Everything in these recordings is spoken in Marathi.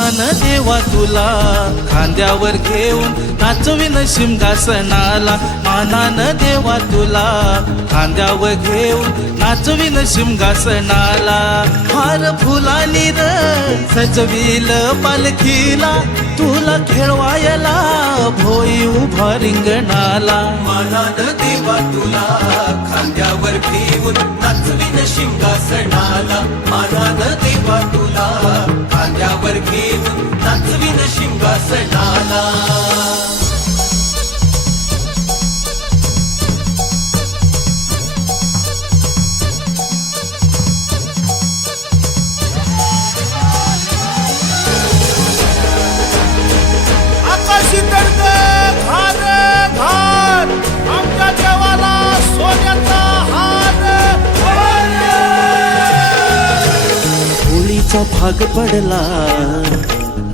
मानान देवा तुला खांद्यावर घेऊन नाचवीन शिमगासनाला, मानान देवा तुला खांद्यावर घेऊन नाचवीन शिमगासनाला. हार फुलानी र सजविल पालखीला, तुला खेळवायला भोई उभा रिंगणाला. मानान देवा तुला खांद्यावर घेऊन नाचवीन शिंगासनाला, मानान देवा तुला खांद्यावर घेऊन नाचवीन शिंगासनाला. आकाशी तडक घार घार, आमच्या देवाला सोन्याचा हार. होळीचा भाग पडला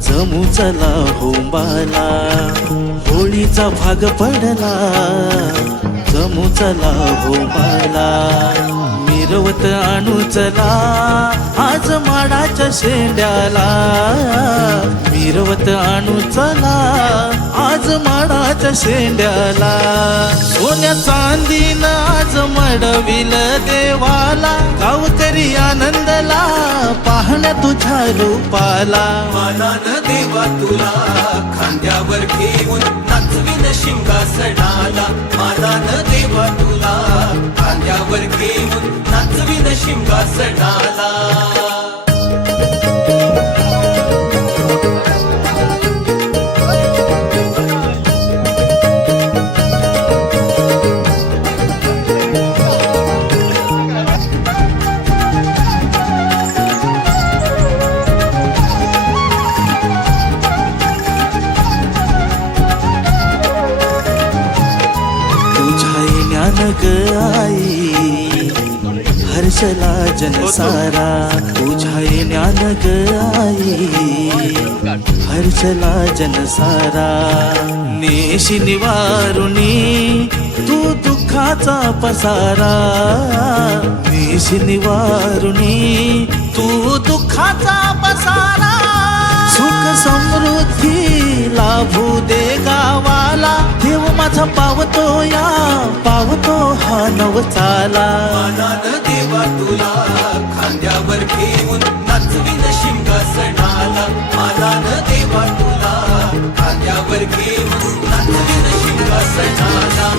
जमू चला होंबाला, होळीचा भाग पडला जमू चला होंबाला. मिरवत आणू चला आज माडाच्या शेंड्याला, मिरवत आणू चला आज माडाच्या शेंड्याला. सोन्या चांदीन आज मडविल देवाला, गावकरी आनंदला पाहण्या तुझ्या रूपाला. मानान देवा तुला खांद्यावर घेऊन नाचवीन शिंगासनाला, मानान देवा तुला खांद्यावर घेऊन नाचवीन शिंगासनाला. ग आई हर्षला जनसारा, तुझ्या ज्ञान ग आई हर्षला जनसारा. नेशी निवारुणी तू दुःखाचा पसारा, नेशी निवारुणी तू दुःखाचा पसारा. सुख समृद्धी लाभू दे गावाला, देव माझा पावतो या पावतो हा नवचाला. मानान देवा तुला खांद्यावर घेऊन नाचवीन शिंगासनाला, मानान देवा तुला खांद्यावर घेऊन नाचवीन शिंगासनाला.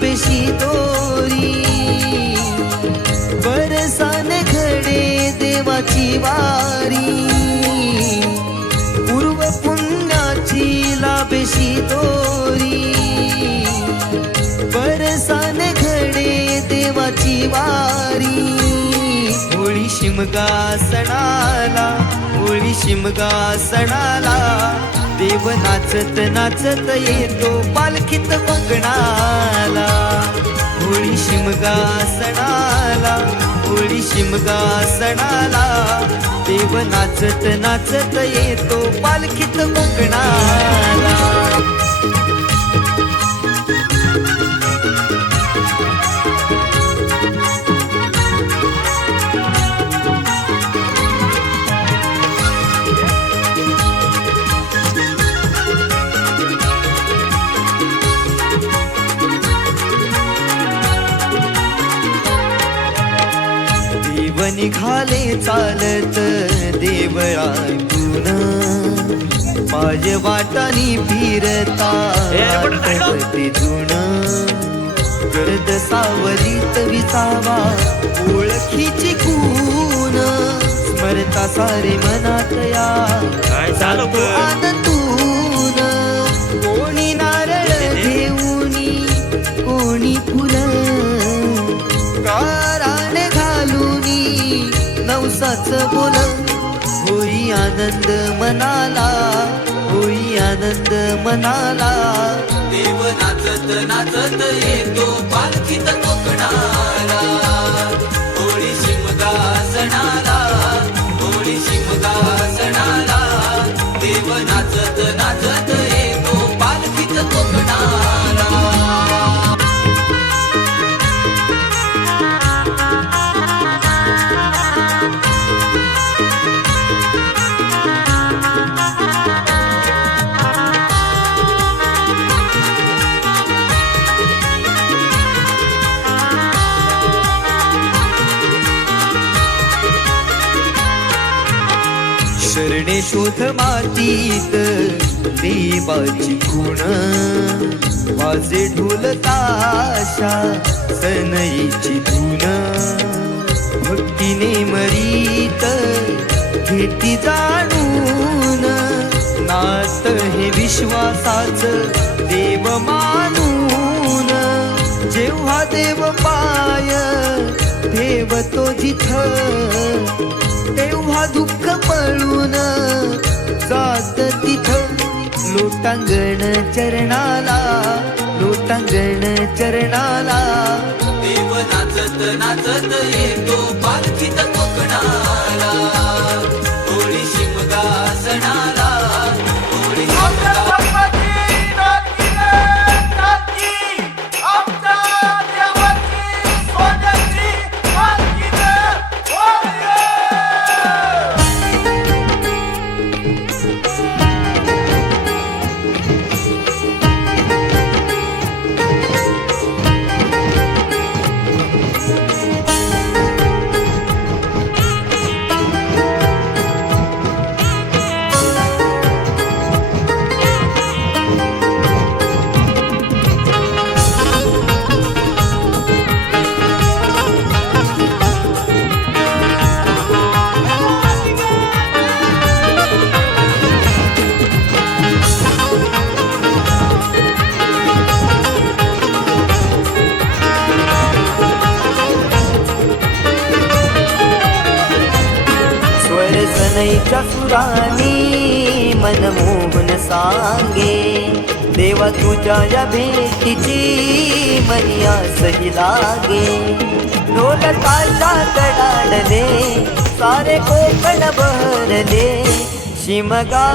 बेशी दोरी बरसाने घडे देवाची वारी, पूर्व पुण्याची लाभेशी दोरी बरसाने घडे देवाची वारी. होळी शिमगा सणाला, होळी शिमगा सणाला, देव नाचत नाचत येतो पालखीत कोकणाला. होळी शिमगा सणाला, होळी शिमगा सणाला, देव नाचत नाचत येतो पालखीत कोकणाला. निघाले चालत देवळातून, माझ्या वाटानी फिरता ते जुन. गर्द सावलीत विसावा ओळखीची खून, स्मरता सारे मनात या काय झालं आनंदून. आनंद मनाला, होई आनंद मनाला. देव नाचत नाचत येतो पालखीत कोकणाला. होळी शिमगा सणाला, होळी शिमगा सणाला. देव नाचत नाचत येतो पालखीत कोकणाला. शरणे शोध मातीत देवाची खूण, वाजे ढोल ताशा सनईची धून. भक्तीने मरीत घेती जाणून, नात हे विश्वासाचं देव मानून. जेव्हा देव पाय ठेवतो जिथं, तेव्हा दुःख पळून जात तिथं. लोटांगण चरणाला, लोटांगण चरणाला. देव नाचत नाचत येतो पालखीत कोकणाला. होळी शिमगा सणाला, होळी शिमगा. सनईच्या सुरानी मनमोहन सांगे, देवा तुझ्या या भेटीची मनी आसही लागे. ढोल ताशा कडाडले सारे कोकण बहरले, शिमगा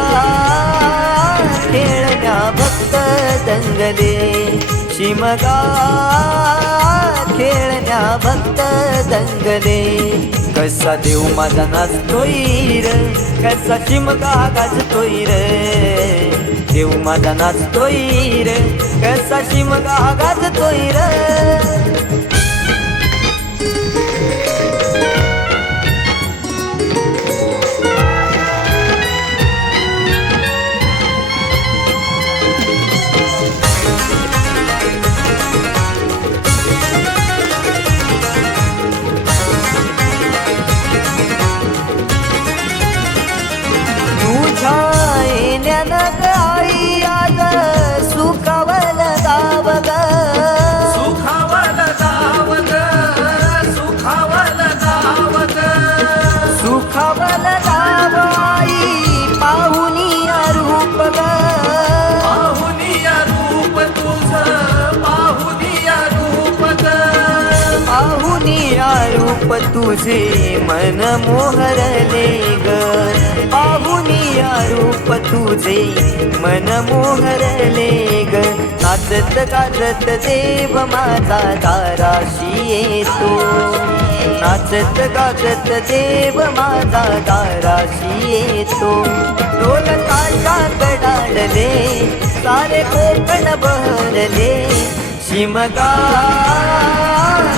खेळण्या भक्त दंगले. शिमगा खेळण्या भक्त दंगले. कसा देव माझा नाचतोय र, कसा शिमगा गाजतोय र. देव माझा नाचतोय र, कसा शिमगा गाजतोय र. आई आज सुखावल गाव ग, सुखावल गाव ग, सुखावल गाव ग. सुखावल गाव आई पाहुनिया रूप ग. पाहुनिया रूप तुझं, पाहुनिया रूप ग. पाहुनिया रूप तुझे मन मोहरले ग. पाहुनिया रूप तुझे मन मोहरले ग. नाचत गाजत देव माझा दाराशी येतो, नाचत गाजत देव माझा दाराशी येतो. ढोल ताशा कडाडले सारे कोकण बहरले, शिमगा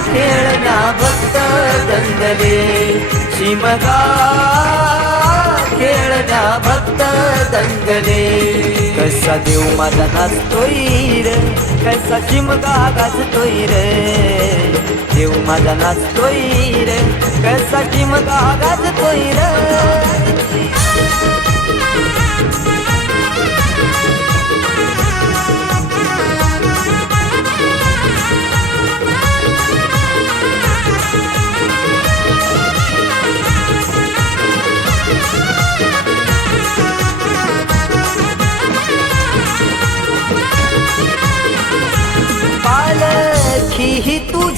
खेळण्या भक्त दंगले. शिमगा खेळण्या भक्त दंगले. कसा देव माझा नाचतोय र, कसा शिमगा गाजतोय र. देव माझा नाचतोय र, कसा शिमगा गाजतोय र.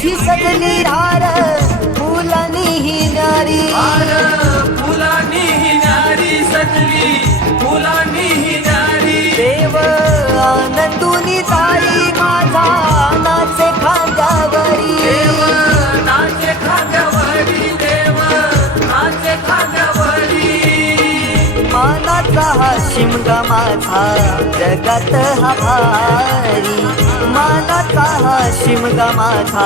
तुझी सजली हार फुलांनी ही न्यारी हार फुलांनी ही न्यारी सजली फुलांनी ही न्यारी देव आनंदुनी ताई माझा नाचे खांद्यावरी देव नाचे खांद्यावरी देव नाचे खांद्यावरी मानाचा हा शिमगा माझा जगात हा भारी मानाचा हा शिमगा माझा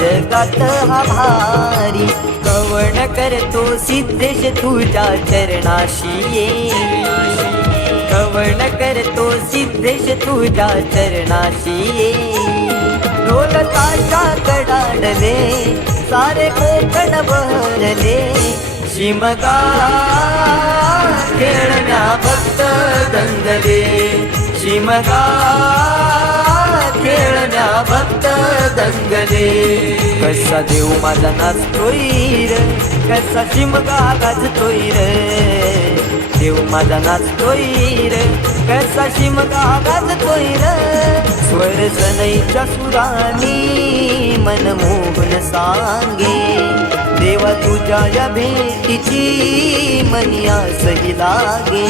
जगात हा भारी कवण करतो सिद्धेश तुझ्या चरणाशी ये कवण करतो सिद्धेश तुझ्या चरणाशी ये ढोल ताशा कडाडले सारे कोकण बहरले शिमगा खेळण्या भक्त दंगले शिमगा खेळण्या भक्त दंगले कसा देव माझा नाचतोय रे कसा शिमगा गाजतोय रे देव माझा नाचतोय रे कसा शिमगा गाजतोय रे स्वर सनईच्या सुरानी मनमोहन सांगे देवा तुझ्या या भेटीची मनी आसही लागे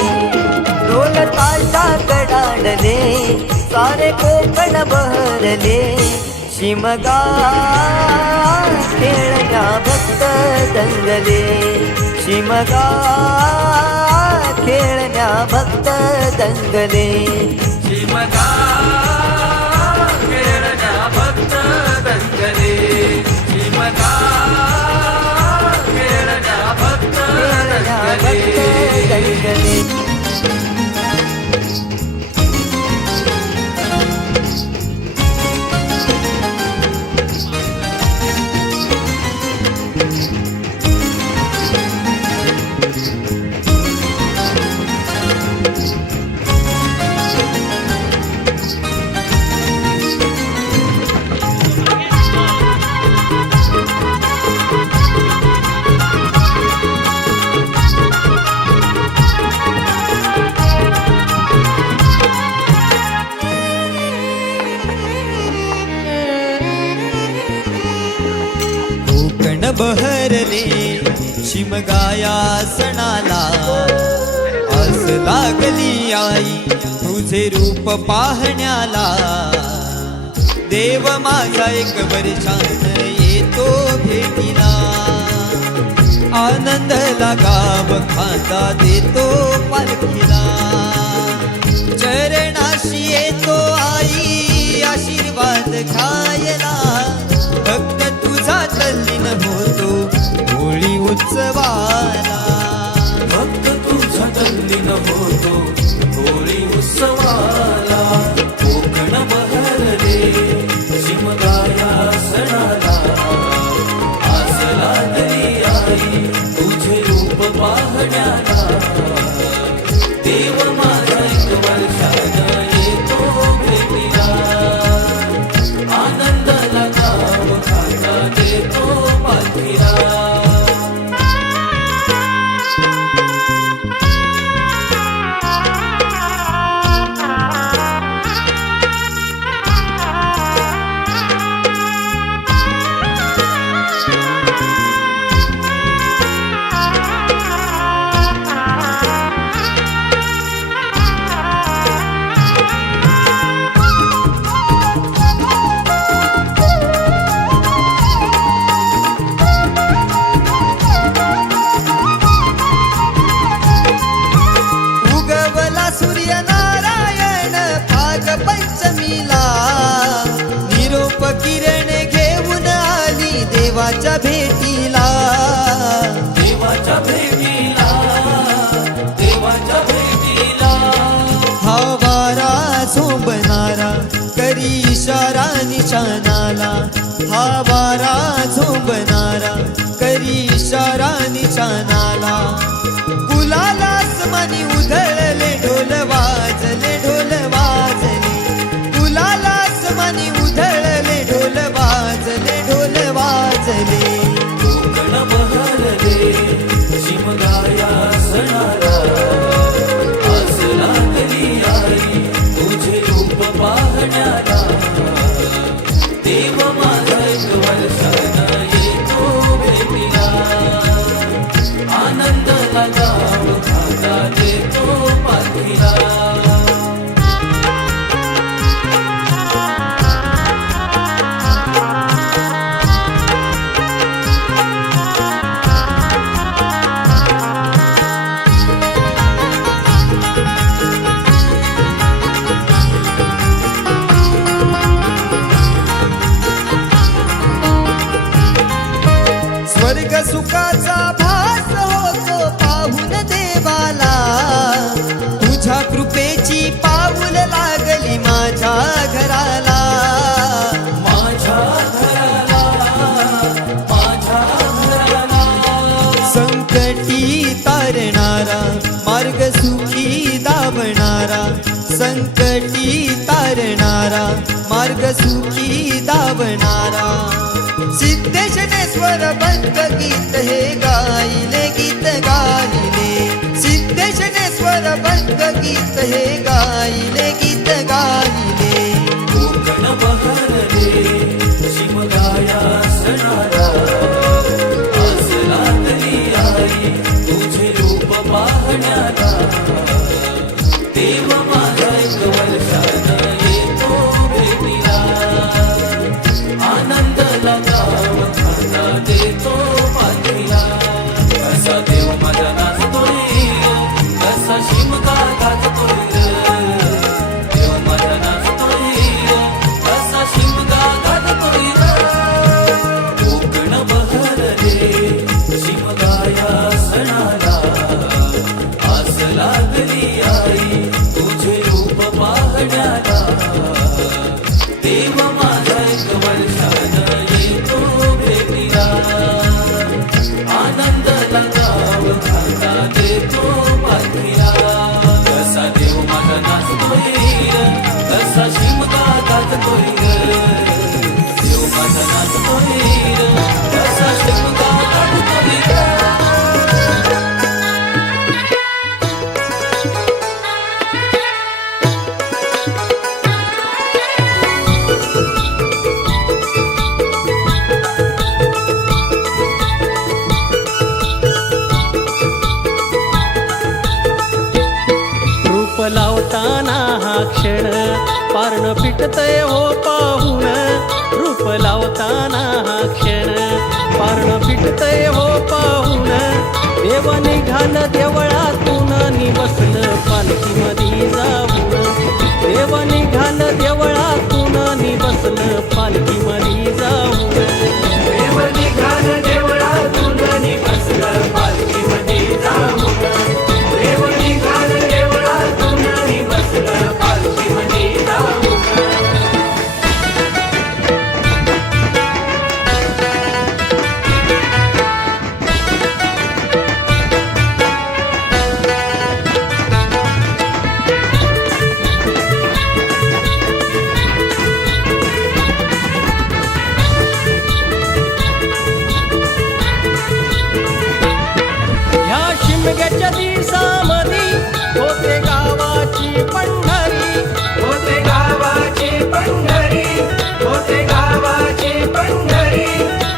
ढोल ताशा कडाडले सारे कोकण बहरले शिमगा खेळण्या भक्त दंगले शिमगा खेळण्या भक्त दंगले शिमगा खेळण्या भक्त दंगले शिमगा खेळण्या भक्त दंगले कोकण बहरले शिमगाया सणाला आस लागली आई तुझे रूप पाहण्याला देव माझा एक वर्षान येतो भेटीला आनंद लागाव खांदा देतो पालखीला चरणाशी येतो आई आशीर्वाद खायला भक्त तुझा तल्लीन होतो होळी उत्सवाला भक्त तुझा तल्लीन होतो होळी उत्सवाला कोकण बहरले शिमगाया सणाला आस लागली आई तुझे रूप पाहण्याला देव माझा एक वर्षान येतो भेटीला आनंदाला गाव खांदा देतो पालखीला उगवला सूर्य नारायण भाग पंचमीला निरोप किरण घेऊन आली देवाच्या भेटीला देवाच्या भेटीला देवाच्या भेटीला हा वारा झोंबणारा करी इशारा निशाणाला हा वारा झोंबणारा करी इशारा निशाणाला गुलालास मनी उधळले ढोल वाजले गुलालास मनी उधळले ढोल वाजले कोकण बहरले शिमगाया सणाला आस लागली आई तुझे रूप पाहण्याला देव माझा एक वर्ष संकटी तारणारा मार्ग सुखी धावणारा सिद्धेशनेश्वर बंद गीत हे गायले गीत गायले सिद्धेशनेश्वर बंद गीत हे गायले गीत गायले कोकण बहरले शिमगाया सणारा असला तरी आई तुझे रूप पाहण्याला देव माझा एक वर्षानं येतो भेटीला आनंद लगाव खांदा देतो पाठीला कसा देव माझा नाचतोय कसा शिमगा गाजतोय देव माझा नाचतोय कसा शिमगा गाजतोय कोकण बहरले शिमगाया सणाला आस लागली आई तुझे रूप पाहण्याला देव माझा एक वर्षानं येतो भेटीला आनंद लगाव खांदा देतो पाठीला कसा देव माझा नाचतोय कसा शिमगा गाजतोय देव माझा नाचतोय कसा शिमगा गाजतोय रूप लावताना हा क्षण पारण फिटतय हो पाहून रूप लावताना हा क्षण पारण फिटतय हो पाहून देव निघाल देवळातून नि बसलं पालखीमध्ये जाऊन देव निघाल देवळातून नि बसलं पालखीमध्ये जाऊन देव निघाल देवळातून नि बसलं पालखीमध्ये जाऊन देव निघाल देवळातून नि बसलं पालखीमध्ये जाऊन ह्या शिमग्याच्या दिवसामधी होते गावाची पंढरी होते गावाची पंढरी होते गावाची पंढरी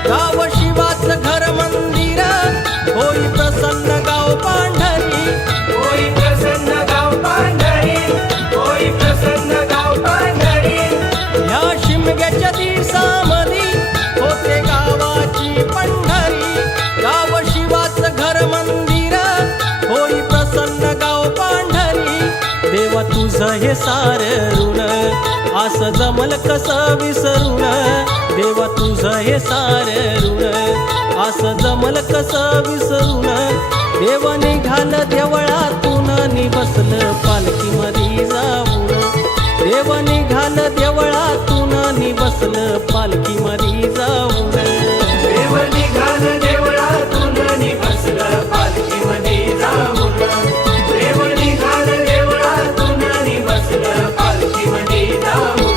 गाव शिवाचं घर मंदिर होई प्रसन्न गाव पांढरी होई प्रसन्न गाव पांढरी होई प्रसन्न गाव पांढरी ह्या शिमग्याच्या दिवसामधी होते गावाची पंढरी गाव शिवाचं घर मंदिर होई प्रसन्न गाव पांढरी देवा तुझं हे सार ऋण असं जमल कसं विसरून देवा तुझं हे सार ऋण असं जमल कसं विसरून देव निघाल देवळातून नि बसलं पालखीमध्ये जाऊन देव निघाल देवळातून नि बसलं पालखीमध्ये जाऊन देव निघाल देवळातून नि बसलं पालखीमध्ये जाऊन देव निघाल देवळातून नि बसलं पालखीमध्ये जाऊन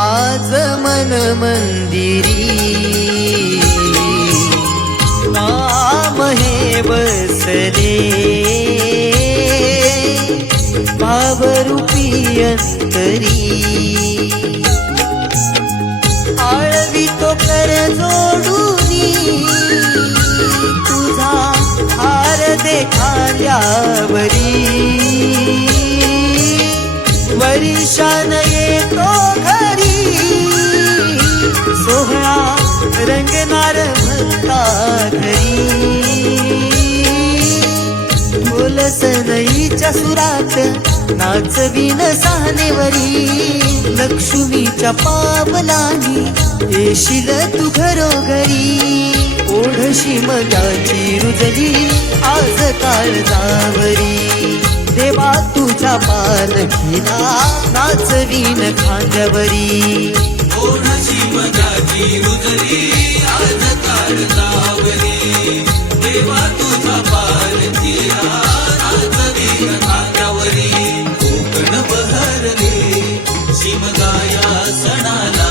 आज मन मंदिरी नाम हे बसले भावरूपी अंतरी आळवी तो कर जोडूनी तुझा हार देखाल्यावरी वर्षान येतो घरी सोहळा रंगणार भक्ता घरी बोलसनईच्या सुरात नाचवीन सानेवरी लक्ष्मीच्या पावलानी येशील तू घरोघरी ओढशी मगाची रुजली आज काळजावरी देवा तुझ्या पालखीला नाचवीन खांद्यावरी ओढशी मजाची रुजली आज काळजावरी देवा तुझा पालखीला नाचवीन खांद्यावरी कोकण बहरले शिमगाया सणाला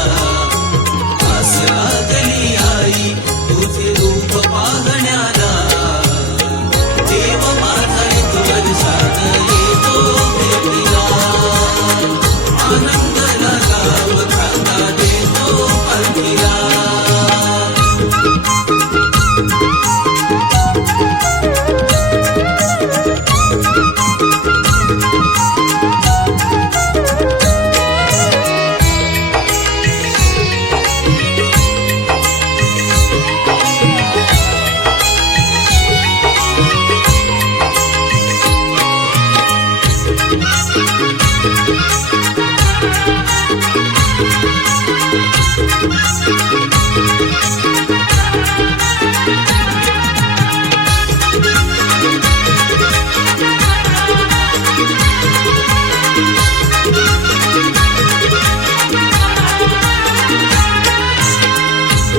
आस लागली आई तुझे रूप पाहण्याला देव माझा एक वर्षात येतो भेटीला आनंदला गाव खाता देतो पालखीला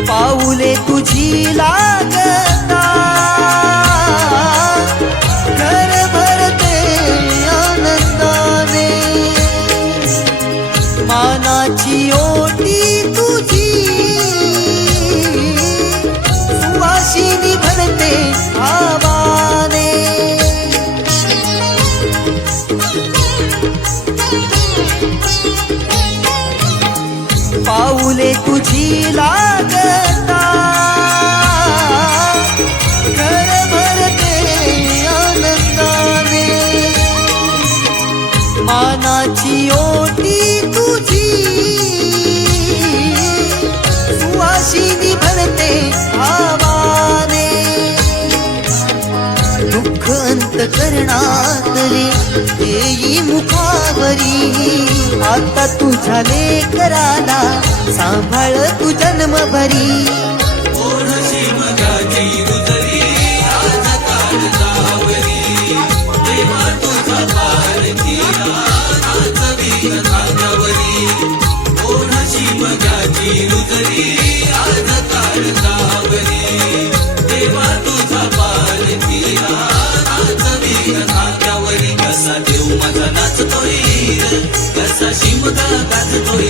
पाऊले तुझी लागता घर भरते आनंदाने मानाची ओटी तुझी सुवासिनी भरते आवाने पाऊले तुझी लागता घर भरते आनंदाने मानाची ओटी तुझी सुवासिनी भरते आवाने दुःख अंत करणातले येई मुखावरी आता तुझ्या लेकराला सांभाळ तू जन्मभरी ओढशी मजाची रुजली आज काळजावरी देवा तुझा पालखीला नाचवीन खांद्यावरी ओढशी मजाची रुजली आज काळजावरी देवा तुझा पालखीला नाचवीन खांद्यावरी कसा देव माझा नाचतोय कसा शिमगा गाजतोय